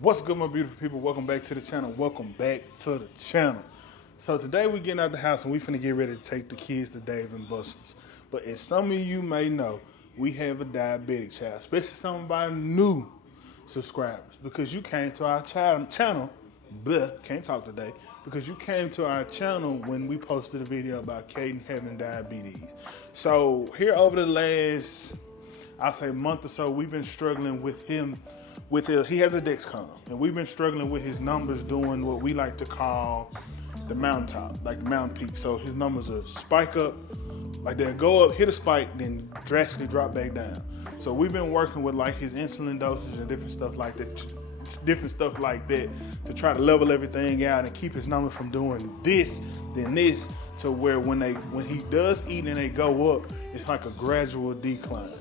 What's good, my beautiful people? Welcome back to the channel. Welcome back to the channel. So today we're getting out the house and we finna get ready to take the kids to Dave and Buster's. But as some of you may know, we have a diabetic child, especially some of our new subscribers, because you came to our channel, can't talk today, because you came to our channel when we posted a video about Caden having diabetes. So here over the last, I'll say month or so, we've been struggling with him. He has a Dexcom, and we've been struggling with his numbers doing what we like to call the mountaintop, like the mountain peak. So his numbers are spike up, like they'll go up, hit a spike, then drastically drop back down. So we've been working with like his insulin dosage and different stuff like that to try to level everything out and keep his numbers from doing this, then this, to where when he does eat and they go up, it's like a gradual decline,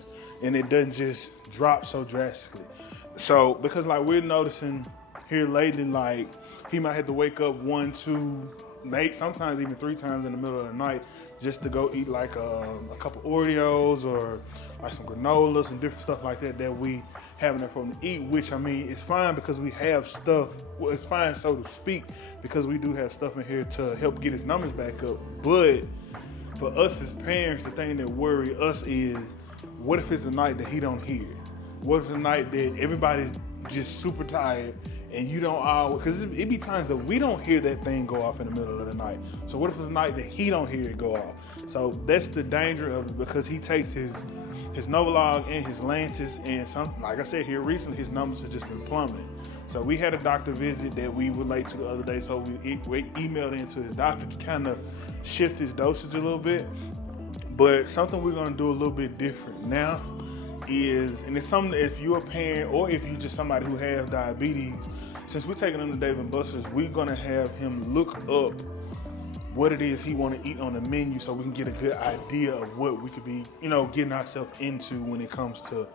and it doesn't just drop so drastically. So, because like we're noticing here lately, like he might have to wake up 1, 2, maybe sometimes even 3 times in the middle of the night just to go eat like a couple Oreos or like some granolas and different stuff like that we having there for him to eat, which I mean, it's fine because we have stuff. Well, it's fine, so to speak, because we do have stuff in here to help get his numbers back up. But for us as parents, the thing that worry us is, what if it's a night that he don't hear? What if the night that everybody's just super tired and you don't always, because it be times that we don't hear that thing go off in the middle of the night. So what if it's a night that he don't hear it go off? So that's the danger of it, because he takes his Novolog and his Lances, and like I said here recently, his numbers have just been plummeting. So we had a doctor visit that we were late to the other day, so we emailed into the doctor to kind of shift his dosage a little bit. But something we're going to do a little bit different now is, and it's something that if you're a parent or if you're just somebody who has diabetes, since we're taking him to Dave and Buster's, we're going to have him look up what it is he want to eat on the menu so we can get a good idea of what we could be, getting ourselves into when it comes to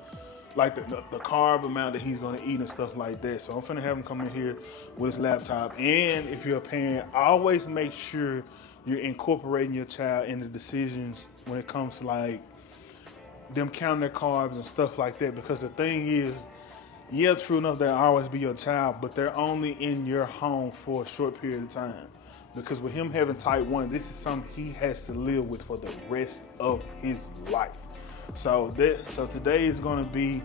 like the carb amount that he's going to eat and stuff like that. So I'm finna have him come in here with his laptop. And if you're a parent, always make sure you're incorporating your child in the decisions when it comes to like them counting their carbs and stuff like that, because the thing is, yeah, true enough, they'll always be your child, but they're only in your home for a short period of time. Because with him having type 1, this is something he has to live with for the rest of his life. So today is going to be,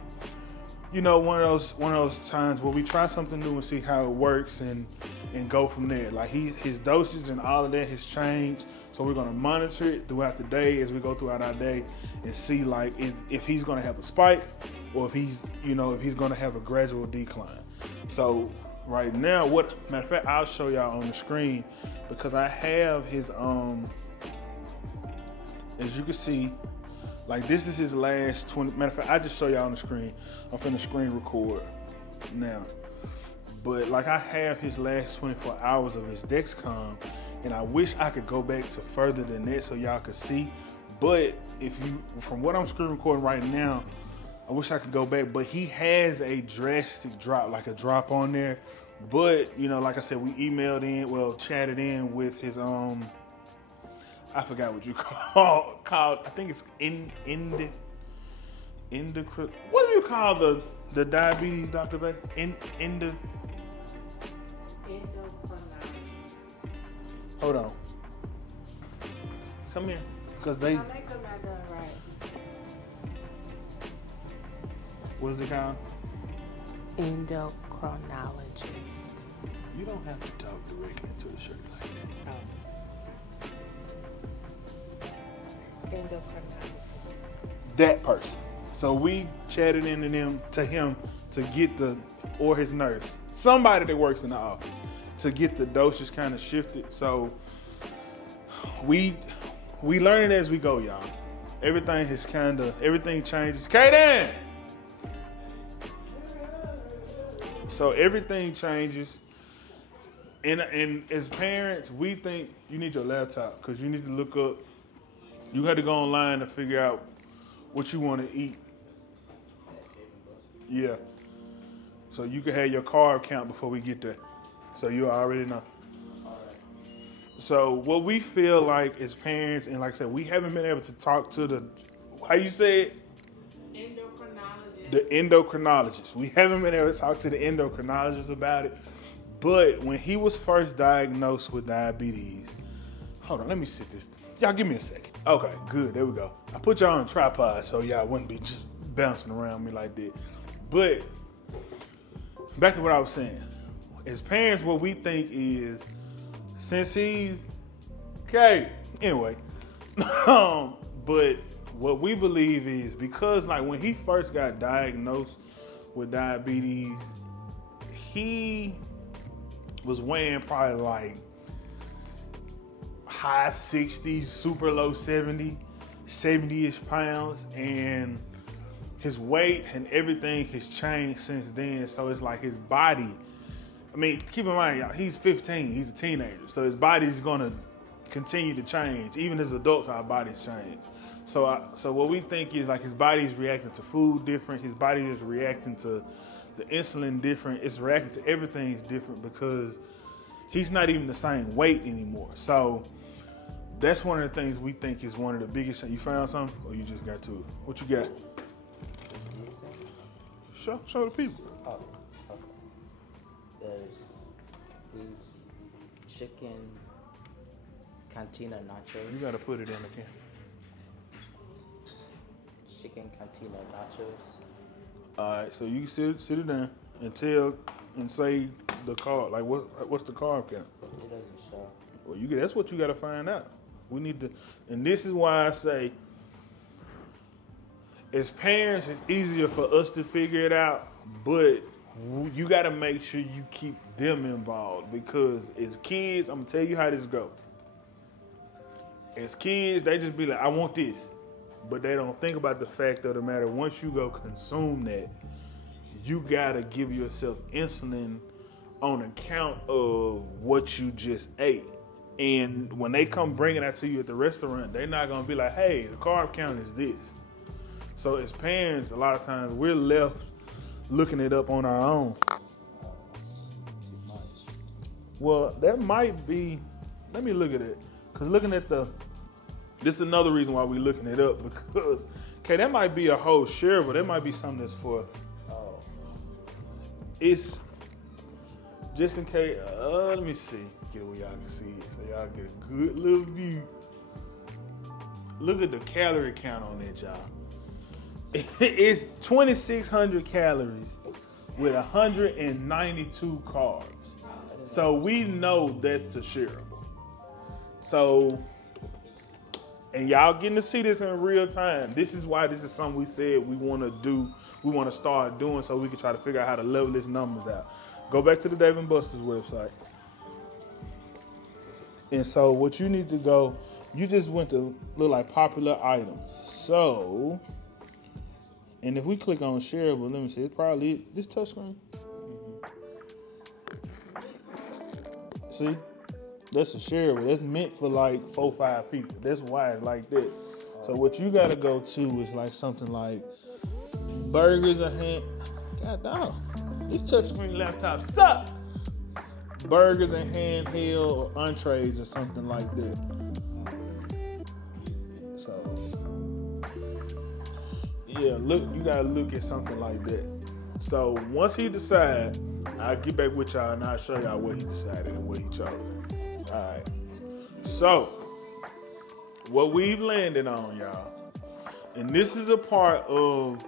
one of those times where we try something new and see how it works and go from there. Like his dosage and all of that has changed. So we're going to monitor it throughout the day as we go throughout our day and see like if he's going to have a spike or if he's going to have a gradual decline. So right now, matter of fact, I'll show y'all on the screen, because I have his, as you can see, like this is his last 20, matter of fact, I just show y'all on the screen. I'm finna screen record now. But like I have his last 24 hours of his Dexcom, and I wish I could go back to further than that so y'all could see. But from what I'm screen recording right now, I wish I could go back, but he has a drastic drop, like a drop on there. But, like I said, we chatted in with his, I forgot what you called, I think it's endocrine. What do you call the diabetes, Dr. Bay? Endocrinologist. Hold on. Come in, because they. What is it called? Endocrinologist. You don't have to talk directly to the shirt like that. Endocrinologist. That person. So we chatted to him to get or his nurse, somebody that works in the office, to get the dosage kind of shifted. So we learn it as we go, y'all. Everything changes. Kaden! So everything changes. And as parents, we think you need your laptop, because you need to look up, you had to go online to figure out what you want to eat. Yeah. So you can have your carb count before we get there. So you already know. So what we feel like as parents, and like I said, we haven't been able to talk to how you say it? Endocrinologist. the endocrinologist. We haven't been able to talk to the endocrinologist about it. But when he was first diagnosed with diabetes, hold on, let me sit this. Y'all give me a second. Okay, good, there we go. I put y'all on a tripod so y'all wouldn't be just bouncing around me like that. But back to what I was saying. As parents, what we think is, since he's, okay, anyway. But what we believe is, because like when he first got diagnosed with diabetes, he was weighing probably like high 60s, super low 70-ish pounds, and his weight and everything has changed since then. So it's like his body, I mean, keep in mind, y'all, he's 15, he's a teenager, so his body's gonna continue to change. Even as adults, our bodies change. So what we think is like his body's reacting to food different, his body is reacting to the insulin different, it's reacting to everything different because he's not even the same weight anymore. So that's one of the things we think is one of the biggest. You found something, or you just got to it? What you got? Show the people. Oh, okay. There's these chicken cantina nachos. You got to put it in again. Chicken cantina nachos. All right, so you sit it down and tell and say the carb. Like what's the carb count? It doesn't show. Well, that's what you got to find out. We need to, and this is why I say, as parents, it's easier for us to figure it out, but you got to make sure you keep them involved, because as kids, I'm gonna tell you how this go. As kids, they just be like, I want this, but they don't think about the fact of the matter. Once you go consume that, you gotta give yourself insulin on account of what you just ate. And when they come bringing that to you at the restaurant, they're not going to be like, hey, the carb count is this. So as parents, a lot of times we're left looking it up on our own. Well, that might be, let me look at it. Because looking at this is another reason why we're looking it up. Because, okay, that might be a whole share, but that might be something that's for, it's just in case, let me see. Get it where y'all can see it, so y'all get a good little view. Look at the calorie count on that, y'all. It's 2,600 calories with 192 carbs. So we know that's a shareable. So, and y'all getting to see this in real time. This is why this is something we said we want to do. We want to start doing so we can try to figure out how to level these numbers out. Go back to the Dave & Buster's website. And so what you need to go, you just went to look like popular items. So, and if we click on shareable, let me see, it's probably this touchscreen. See, that's a shareable. That's meant for like 4 or 5 people. That's why it's like that. So what you gotta go to is like something like burgers and ham. God damn, these touchscreen laptops suck. Burgers and handheld or entrees or something like that. So, yeah, look, you gotta look at something like that. So once he decides, I'll get back with y'all and I'll show y'all what he decided and what he chose. All right. So, what we've landed on, y'all, and this is a part of,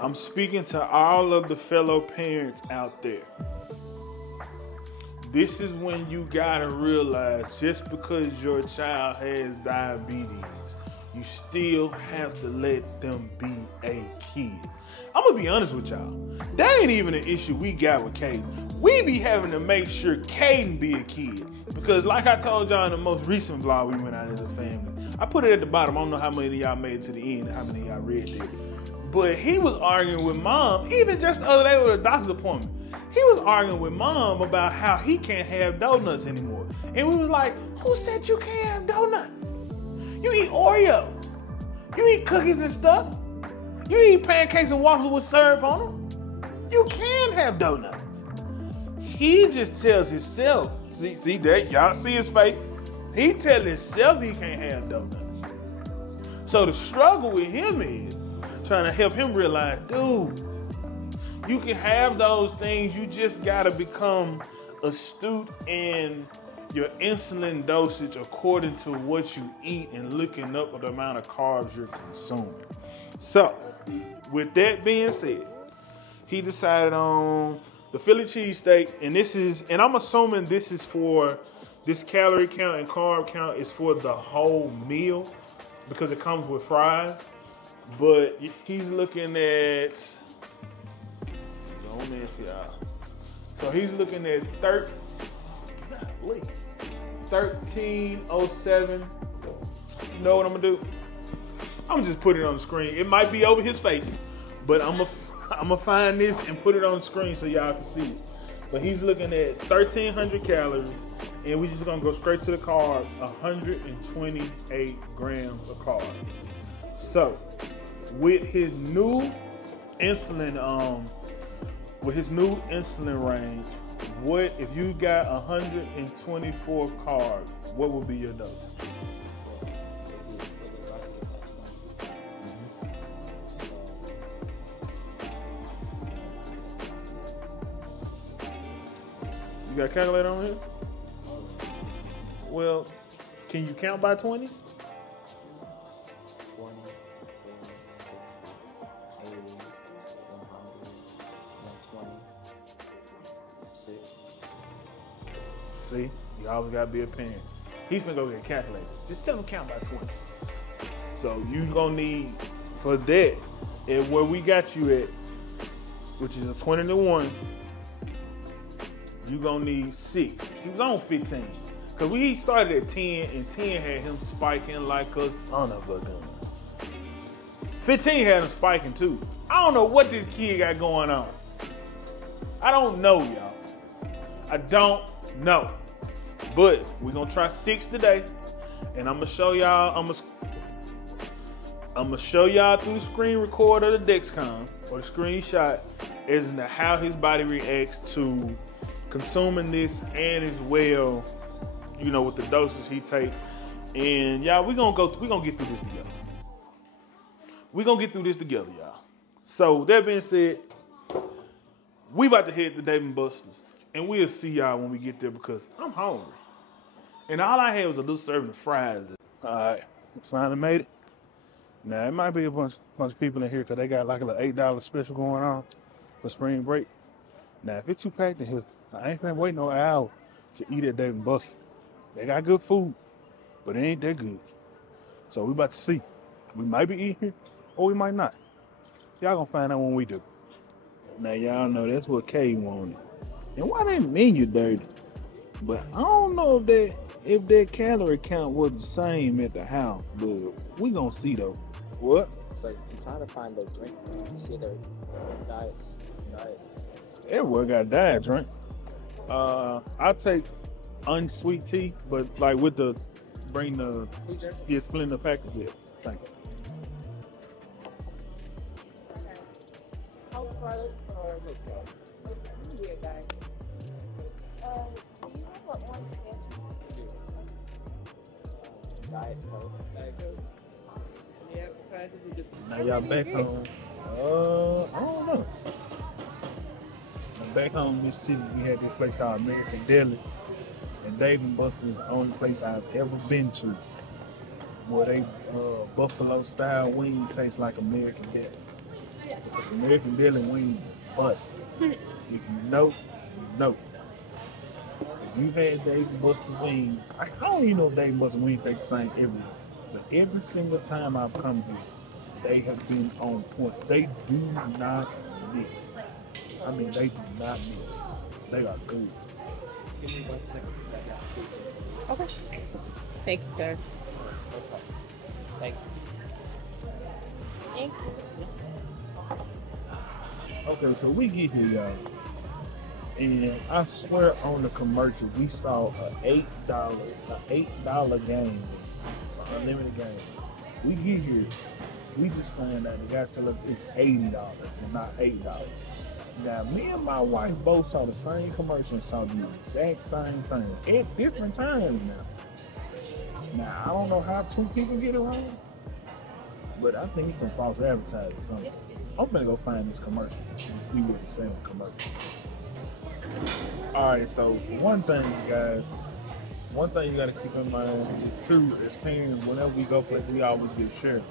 I'm speaking to all of the fellow parents out there. This is when you gotta realize, just because your child has diabetes, you still have to let them be a kid. I'm gonna be honest with y'all. That ain't even an issue we got with Caden. We be having to make sure Caden be a kid. Because like I told y'all in the most recent vlog we went out as a family, I put it at the bottom. I don't know how many of y'all made it to the end and how many of y'all read that. But he was arguing with mom, even just the other day with a doctor's appointment. He was arguing with mom about how he can't have donuts anymore. And we was like, who said you can't have donuts? You eat Oreos. You eat cookies and stuff. You eat pancakes and waffles with syrup on them. You can have donuts. He just tells himself, see that? Y'all see his face? He tells himself he can't have donuts. So the struggle with him is, trying to help him realize, dude, you can have those things. You just gotta become astute in your insulin dosage according to what you eat and looking up the amount of carbs you're consuming. So, with that being said, he decided on the Philly cheesesteak, and I'm assuming this calorie count and carb count is for the whole meal because it comes with fries. But he's looking at, so he's looking at 1307. You know what I'm gonna do? I'm just put it on the screen. It might be over his face, but I'm gonna find this and put it on the screen so y'all can see it. But he's looking at 1,300 calories, and we're just gonna go straight to the carbs. 128 grams of carbs. So, with his new insulin, range, what if you got 124 carbs? What would be your dosage? You got a calculator on here? Well, can you count by 20s? 20, 40, 60, 80, 100, 120, 6. See, you always gotta be a parent. He's gonna go get a calculator. Just tell him count by 20. So you gonna need for that, and where we got you at, which is a 20 to 1, you gonna need 6. He was on 15. Cause we started at 10 and 10 had him spiking like a son of a gun. 15 had him spiking too. I don't know what this kid got going on. I don't know, y'all. I don't know. But we're gonna try 6 today. And I'm gonna show y'all, I'm gonna show y'all through the screen recorder of the Dexcom or the screenshot as to how his body reacts to consuming this, and as well, you know, with the doses he take. And y'all, we're gonna get through this together. We're gonna get through this together, y'all. So that being said, we about to head to Dave & Buster's, and we'll see y'all when we get there because I'm hungry. And all I had was a little serving of fries. All right, finally made it. Now, it might be a bunch of people in here because they got like a little $8 special going on for spring break. Now, if it's too packed in here, I ain't been waiting no hour to eat at Dave & Buster's. They got good food, but it ain't that good. So we about to see. We might be eating here, or we might not. Y'all gonna find out when we do. Now, y'all know that's what Kay wanted. And why that menu dirty? But I don't know if that calorie count was the same at the house, but we gonna see though. What? So I'm trying to find the drink. See their diets. Everywhere got a diet drink. I'll take unsweet tea, but like with the split the package. Yeah, thank you. Coke product or liquor? Yeah, guys. Do you know what one Diet Coke. Any appetizers or just? Now y'all back home. I don't know. Back home in Mississippi, we had this place called American Deli. And Dave & Buster's is the only place I've ever been to where they buffalo style wing tastes like American Deli. So American Deli wing bust. If you know, you know. If you've had Dave & Buster's wings, I don't even know if Dave & Buster's wings taste the same everywhere. But every single time I've come here, they have been on point. They do not miss. I mean, they do not miss. They are good. Give me 1 second. Okay. Thank you, sir. Thank Thank you. Okay, so we get here, y'all. And I swear on the commercial, we saw $8 game, unlimited game. We get here, we just find out the guy tell us it's $80 and not $8. Now, me and my wife both saw the same commercial and saw the exact same thing at different times now. Now, I don't know how two people get it wrong, But I think it's some false advertising. Something. I'm gonna go find this commercial and see what it's saying commercial. All right, so for one thing, guys, one thing you gotta keep in mind is too, as parents, whenever we go places, we always get shareable.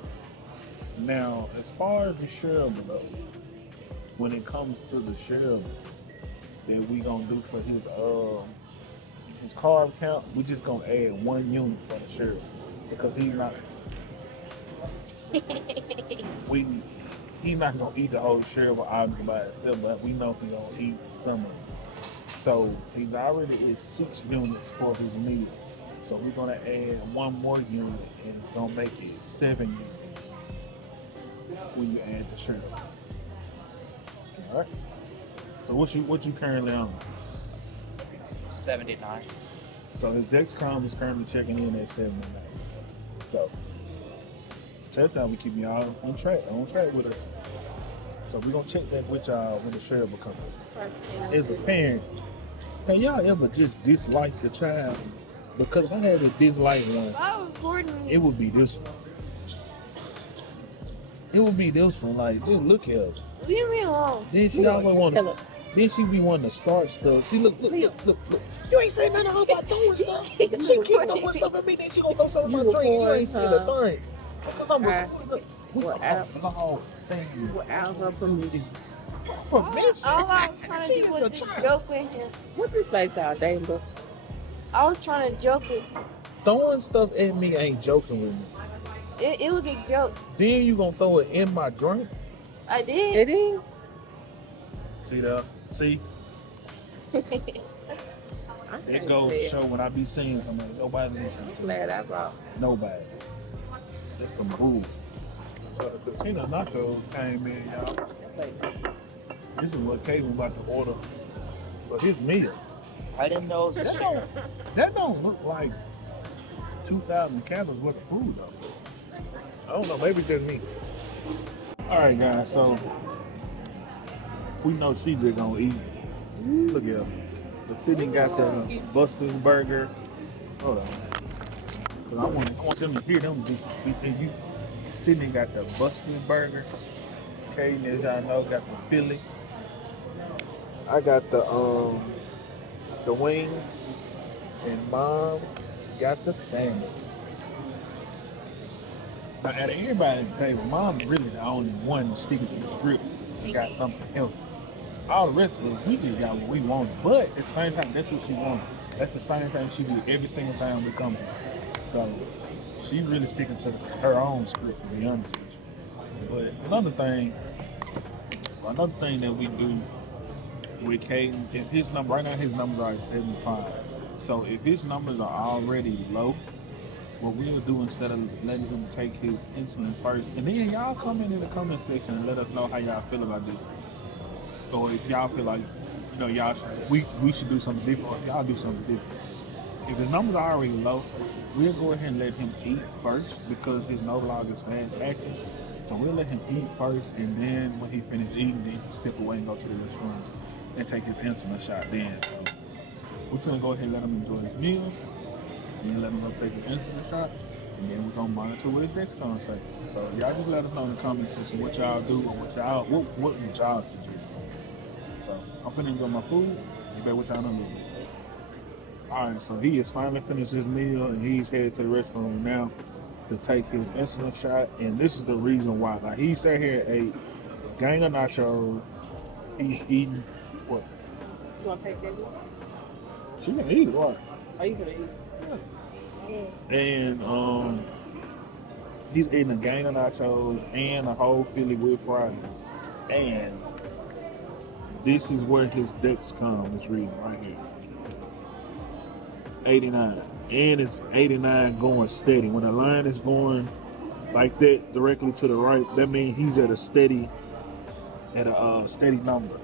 Now, as far as the shareable though, when it comes to the shareable that we gonna do for his carb count, we just gonna add 1 unit for the shareable because he's not gonna eat the whole shareable item by itself, but we know he's gonna eat some of it. So he's already at 6 units for his meal. So we're gonna add 1 more unit and it's gonna make it 7 units when you add the shareable. All right. So what you currently on? 79. So his Dexcom is currently checking in at 79. So tell time we keep y'all on track with us. So we're gonna check that with y'all when the shareable comes. As a parent, can y'all ever just dislike the child? Because if I had to dislike one, it would be this one. It would be this one. Like, just look at her. Leave me alone. Then she always want to. Then she be wanting to start stuff. See, look. You ain't saying nothing about doing stuff. She keep throwing stuff at me. Then she gonna throw something in my drink. You ain't saying a thing. Because I'm recording. What out permission? Permission? All I was trying to do was just joke with him. What this place out there, bro? I was trying to joke with him. Throwing stuff at me ain't joking with me. It was a joke. Then you gonna throw it in my drink? I did. It is. See that? See? It goes to show when I be seeing somebody, nobody listen I'm to me. glad I brought. Nobody. That's some bull. So the Tina nachos came in, y'all. This is what Kevin about to order for his meal. I didn't know it was That don't look like 2,000 calories worth of food though. I don't know, maybe just me. Alright guys, so we know she just gonna eat. Look at her. The Sydney got the Buster's burger. Hold on. Cause I want them to hear them just you. Sydney got the Buster's burger. Kaden, as y'all know, got the Philly. I got the wings, and Mom got the salmon. Now, out of everybody at the table, Mom's really the only one sticking to the script and got something healthy. All the rest of us, we just got what we wanted. But at the same time, that's what she wanted. That's the same thing she do every single time we come here. So she really sticking to her own script, to be honest with you. But another thing that we do with Kaden, if his number, right now his numbers are at 75. So if his numbers are already low, what we'll do instead of letting him take his insulin first, and then y'all comment in the comment section and let us know how y'all feel about this. Or if y'all feel like, you know, y'all should, we should do something different, or if y'all do something different. If his numbers are already low, we'll go ahead and let him eat first because his no log is fast acting. So we'll let him eat first, and then when he finishes eating, then step away and go to the restroom and take his insulin shot then. So we're gonna go ahead and let him enjoy his meal, and then let him go take his insulin shot, and then we're gonna monitor what his Dexcom say. So y'all just let us know in the comment section what y'all do or what would y'all suggest. So I'm finna enjoy my food. You bet what y'all done do. Alright, so he has finally finished his meal and he's headed to the restroom now to take his insulin shot. And this is the reason why. Like, he sat here and ate a gang of nachos. He's eating what? You want to take that? She can eat it, right? Are you going to eat? Yeah. And he's eating a gang of nachos and a whole Philly with fries. And this is where his Dexcom is reading right here. 89. And it's 89 going steady. When the line is going like that directly to the right, that means he's at a steady number.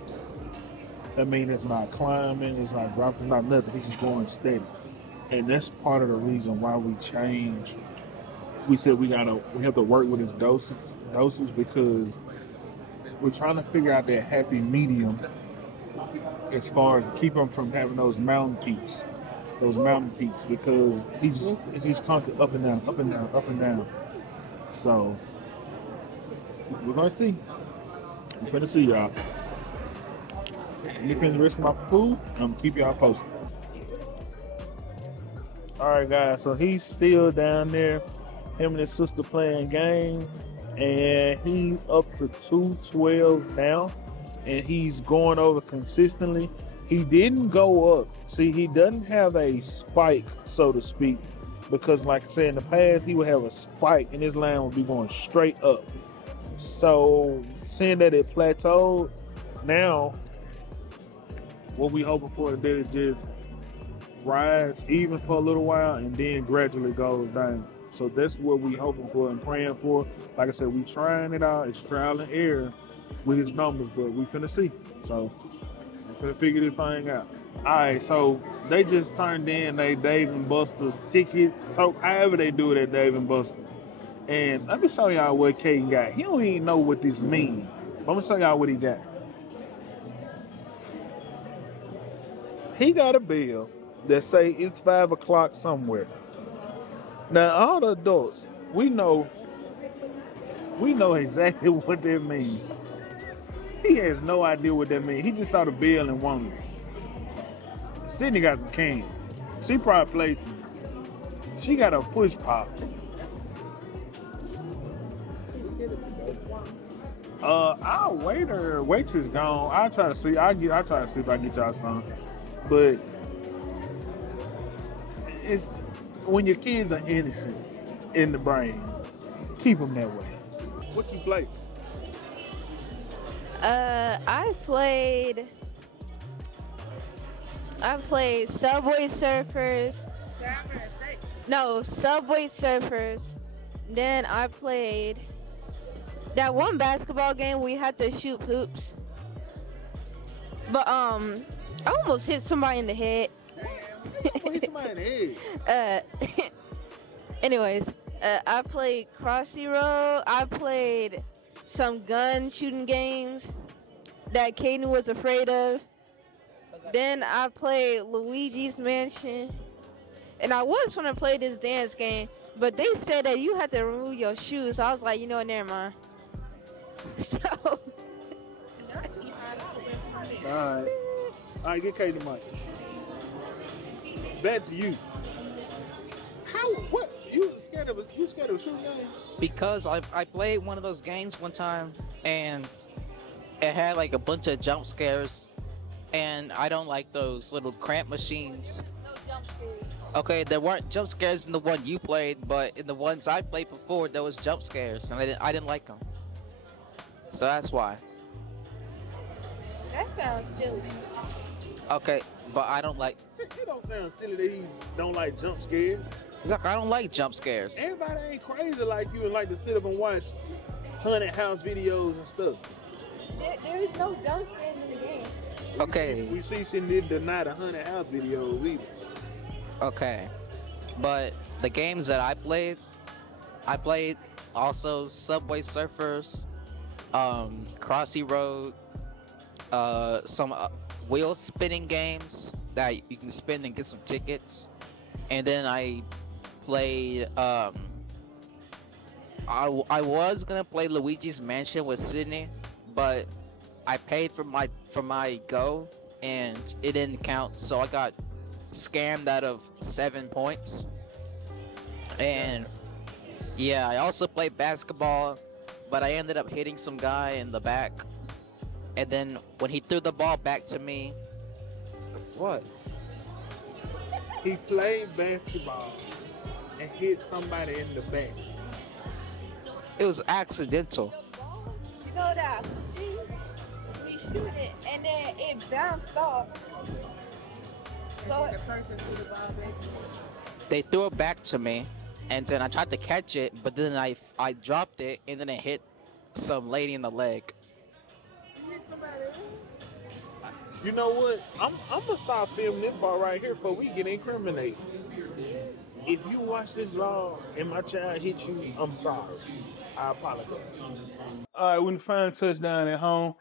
That means it's not climbing, it's not dropping, not nothing. He's just going steady. And that's part of the reason why we changed. We said we have to work with his dosage because we're trying to figure out that happy medium as far as keep him from having those mountain peaks because it's just constant up and down, up and down, up and down. So We're gonna see. We're gonna see y'all. Let me finish the rest of my food. I'm gonna keep y'all posted. All right, guys. So he's still down there. Him and his sister playing game, and he's up to 212 now, and he's going over consistently. He didn't go up. See, he doesn't have a spike, so to speak, because like I said in the past, he would have a spike, and his line would be going straight up. So, seeing that it plateaued, now what we hoping for is that it just rides even for a little while and then gradually goes down. So that's what we hoping for and praying for. Like I said, we trying it out. It's trial and error with his numbers, but we finna see. So we finna figure this thing out. All right, so they just turned in they Dave and Buster's tickets, however they do it at Dave and Buster's. And let me show y'all what Caden got. He don't even know what this means. But I'm gonna show y'all what he got. He got a bill that say it's 5 o'clock somewhere. Now all the adults, we know exactly what that means. He has no idea what that means. He just saw the bill and wanted it. Sydney got some candy. She probably played some. She got a push pop. Our waitress gone. I'll try to see. I'll try to see if I can get y'all some. But it's when your kids are innocent in the brain, keep them that way. What you play? I played Subway Surfers. No, Subway Surfers. Then I played that one basketball game we had to shoot hoops. But I almost hit somebody in the head. Hit somebody in the head. Anyways, I played Crossy Road. I played some gun shooting games that Caden was afraid of. Then I played Luigi's Mansion. And I was trying to play this dance game, but they said that you had to remove your shoes. So I was like, you know what, never mind. So. All right, get Caden the mic. Back to you. What? You scared of a shooting game? Because I played one of those games one time, and it had like a bunch of jump scares, and I don't like those little cramp machines. No jump scares. Okay, there weren't jump scares in the one you played, but in the ones I played before, there was jump scares, and I didn't like them. So that's why. That sounds silly. Okay, but I don't like. You don't sound silly that he don't like jump scares. Zach, I don't like jump scares. Everybody ain't crazy like you and like to sit up and watch haunted house videos and stuff. There is no jump scares in the game. Okay. We see she didn't deny the haunted house videos either. Okay, but the games that I played also Subway Surfers, Crossy Road, some wheel spinning games that you can spin and get some tickets, and then I played. I was gonna play Luigi's Mansion with Sydney, but I paid for my go and it didn't count, so I got scammed out of 7 points. And yeah, I also played basketball, but I ended up hitting some guy in the back, and then when he threw the ball back to me, what? He played basketball and hit somebody in the back. It was accidental. You know that we shoot it and then it bounced off. So the person threw the ball back to me. They threw it back to me, and then I tried to catch it, but then I dropped it, and then it hit some lady in the leg. You hit somebody else? You know what? I'm gonna stop filming this part right here before we get incriminated. If you watch this vlog and my child hit you, I'm sorry. I apologize. All right, when the final touchdown at home,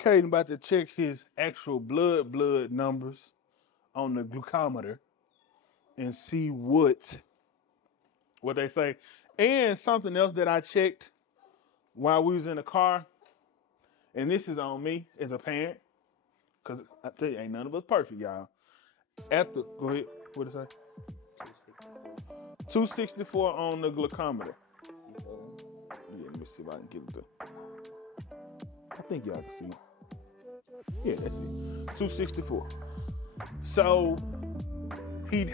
Caden about to check his actual blood numbers on the glucometer and see what they say. And something else that I checked while we was in the car, and this is on me as a parent, because I tell you, ain't none of us perfect, y'all. Go ahead, what did it say? 264 on the glucometer. Yeah, let me see if I can get it there. I think y'all can see it. Yeah, that's it. 264. So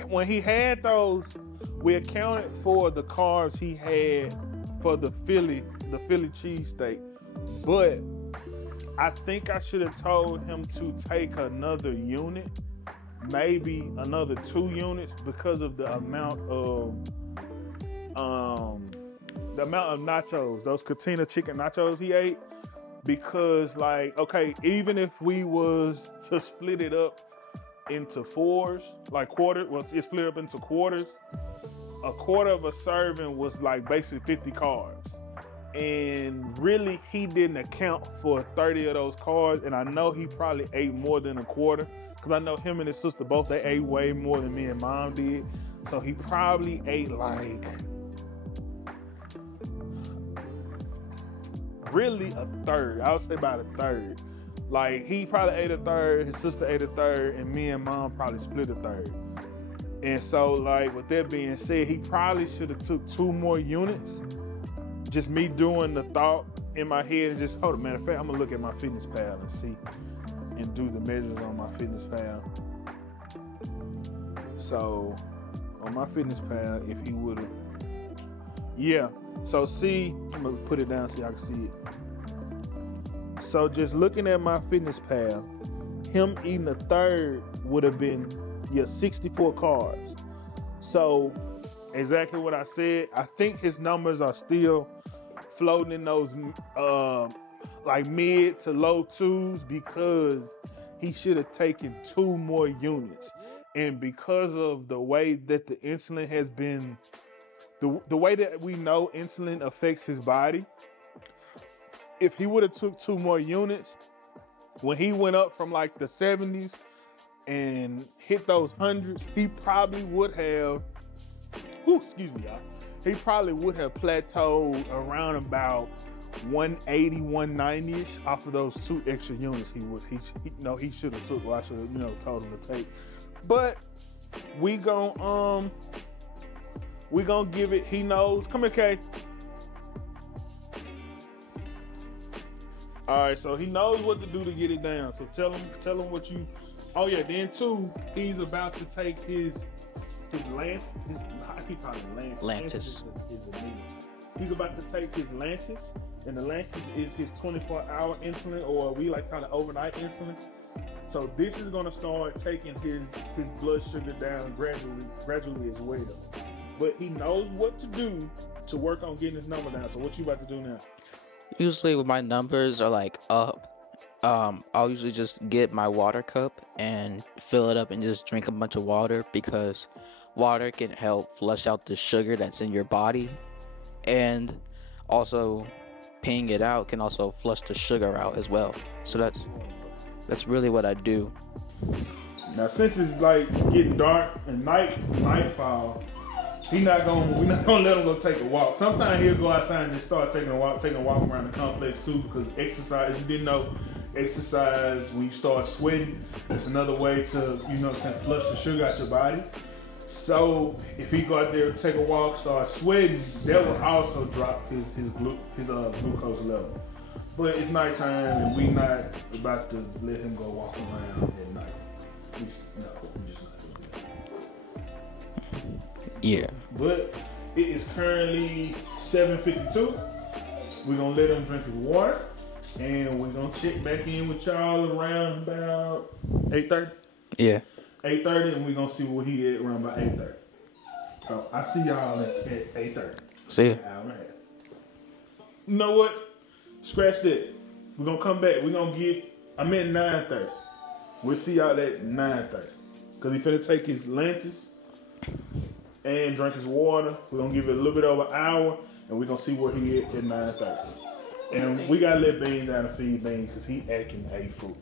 when he had those, we accounted for the carbs he had for the Philly cheesesteak. But I think I should have told him to take another unit, maybe another 2 units, because of the amount of nachos, those Katina chicken nachos he ate. Because, like, okay, even if we was to split it up into 4s, like quarters, well, it's split up into quarters, a quarter of a serving was like basically 50 carbs. And really, he didn't account for 30 of those carbs, and I know he probably ate more than a quarter, because I know him and his sister both, they ate way more than me and mom did. So he probably ate like, really a third. I would say about a third. Like, he probably ate a third, his sister ate a third, and me and mom probably split a third. And so, like, with that being said, he probably should have took 2 more units. Just me doing the thought in my head and just, hold on, matter of fact, I'm gonna look at my FitnessPal and see, and do the measures on my FitnessPal. So, on my FitnessPal, if he would've, yeah. So see, I'm gonna put it down so y'all can see it. So just looking at my FitnessPal, him eating a third would have been 64 carbs. So exactly what I said. I think his numbers are still floating in those like mid to low 2s, because he should have taken 2 more units. And because of the way that the insulin has been, the way that we know insulin affects his body, if he would have took 2 more units, when he went up from like the 70s and hit those 100s, he probably would have, excuse me, y'all. He probably would have plateaued around about 180, 190-ish off of those 2 extra units he should have took, or I should have, told him to take. But we gon' give it, he knows. Come here, Kay. All right, so he knows what to do to get it down. So tell him what you, oh yeah, then too, he's about to take his Lance, he call it Lance. Lantus. He's about to take his Lantus, and the Lantus is his 24-hour insulin, or we like kind of overnight insulin. So this is gonna start taking his blood sugar down gradually as well. But he knows what to do to work on getting his number down. So what you about to do now? Usually when my numbers are like up, I'll usually just get my water cup and fill it up and just drink a bunch of water, because water can help flush out the sugar that's in your body, and also peeing it out can also flush the sugar out as well. So that's really what I do. Now since it's like getting dark and nightfall, we're not gonna let him go take a walk. Sometimes he'll go outside and just start taking a walk around the complex too, because exercise, you didn't know, exercise, when you start sweating, it's another way to, to flush the sugar out your body. So if he go out there and take a walk, start sweating, that will also drop his glucose level. But it's nighttime and we not about to let him go walk around at night. We're just not doing that. Yeah. But it is currently 7:52. We're gonna let him drink his water, and we're gonna check back in with y'all around about 8:30. Yeah. 8:30, and we're gonna see where he at around about 8:30. So I see y'all at 8:30. See ya. You know what? Scratch that. We're gonna come back. We're gonna I'm at 9:30. We'll see y'all at 9:30. Cause he finna take his Lantus and drink his water. We're gonna give it a little bit over an hour, and we're gonna see where he at 9:30. And we gotta let Beans out and feed Beans, because he acting a fool.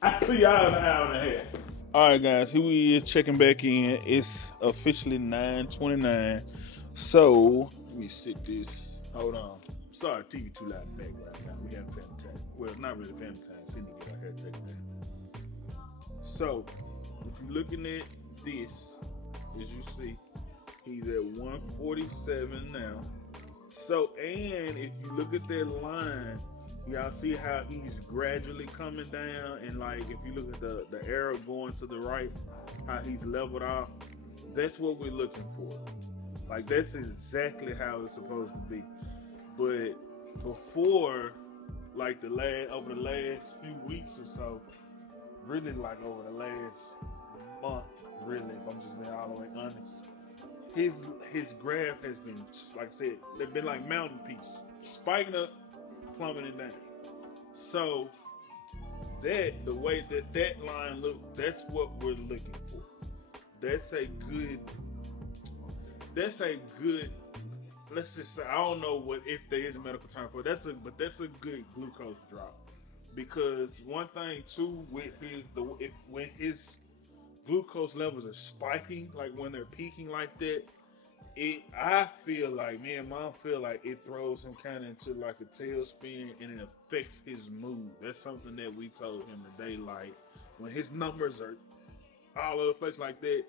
I see y'all in an hour and a half. All right, guys, here we is checking back in. It's officially 9:29. So me sit this. Hold on. Sorry, TV too loud in the back right now. We having family time. Well, it's not really family time. Sydney get out here take it down. So, if you're looking at this, as you see, he's at 147 now. So, and if you look at that line, y'all see how he's gradually coming down, and like if you look at the arrow going to the right, how he's leveled off. That's what we're looking for. Like that's exactly how it's supposed to be. But before, like over the last few weeks or so, really like over the last month, really, if I'm just being all the way honest, his graph has been, like I said, they've been like mountain peaks, spiking up, plummeting down. So the way that line looks, that's what we're looking for. That's a good. Let's just say, I don't know if there is a medical term for it. But that's a good glucose drop, because one thing too with when his glucose levels are spiking, like when they're peaking like that, I feel like me and Mom feel like it throws him kind of into like a tailspin, and it affects his mood. That's something that we told him today. Like when his numbers are all over the place like that,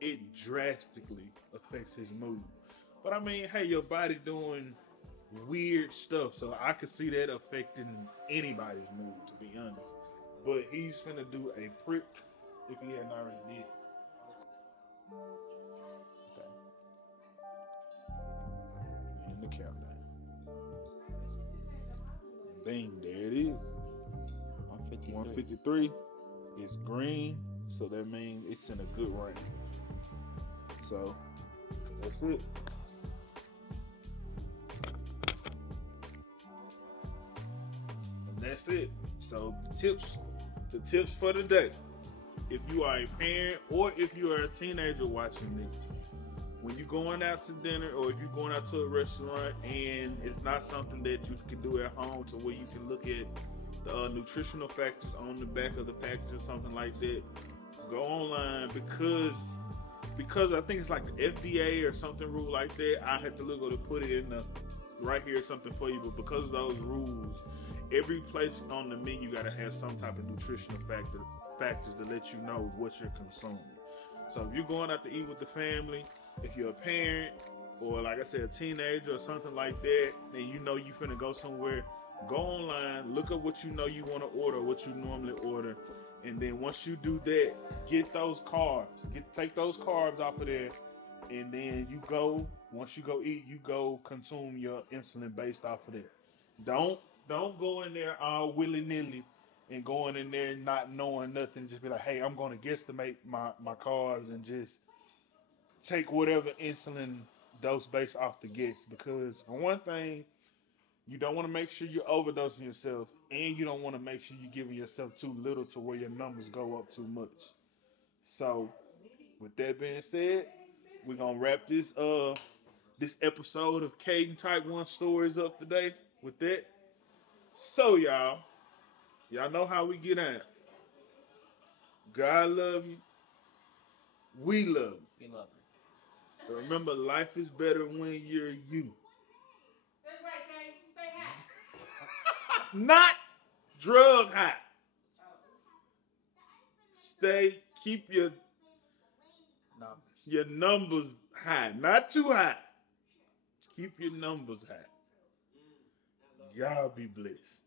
it drastically affects his mood. But I mean, hey, your body doing weird stuff, so I could see that affecting anybody's mood, to be honest. But he's finna do a prick if he hadn't already did. Okay. And the countdown. And bing, there it is. 153 is green, so that means it's in a good range. So that's it. And that's it. So the tips for the day. If you are a parent or if you are a teenager watching this, when you're going out to dinner or if you're going out to a restaurant and it's not something that you can do at home, to where you can look at the nutritional factors on the back of the package or something like that, go online, because I think it's like the FDA or something rule like that. I had to look to put it in the right here something for you, but because of those rules, every place on the menu got to have some type of nutritional factors to let you know what you're consuming. So if you're going out to eat with the family, if you're a parent or like I said, a teenager or something like that, and you know you finna go somewhere, go online, look up what you know you want to order, what you normally order, and then once you do that, get those carbs. Take those carbs off of there, and then you go. Once you go eat, you go consume your insulin based off of that. Don't go in there all willy nilly and going in there not knowing nothing. Just be like, hey, I'm going to guesstimate my carbs and just take whatever insulin dose based off the guess. Because for one thing, you don't want to make sure you're overdosing yourself, and you don't want to make sure you're giving yourself too little to where your numbers go up too much. So, with that being said, we're gonna wrap this episode of Caden Type 1 Stories up today with that. So, y'all know how we get on. God love you. We love you. We love you. But remember, life is better when you're you. That's right, Kay. Stay high. Not drug high. Keep your numbers high. Not too high. Keep your numbers high. Y'all be blessed.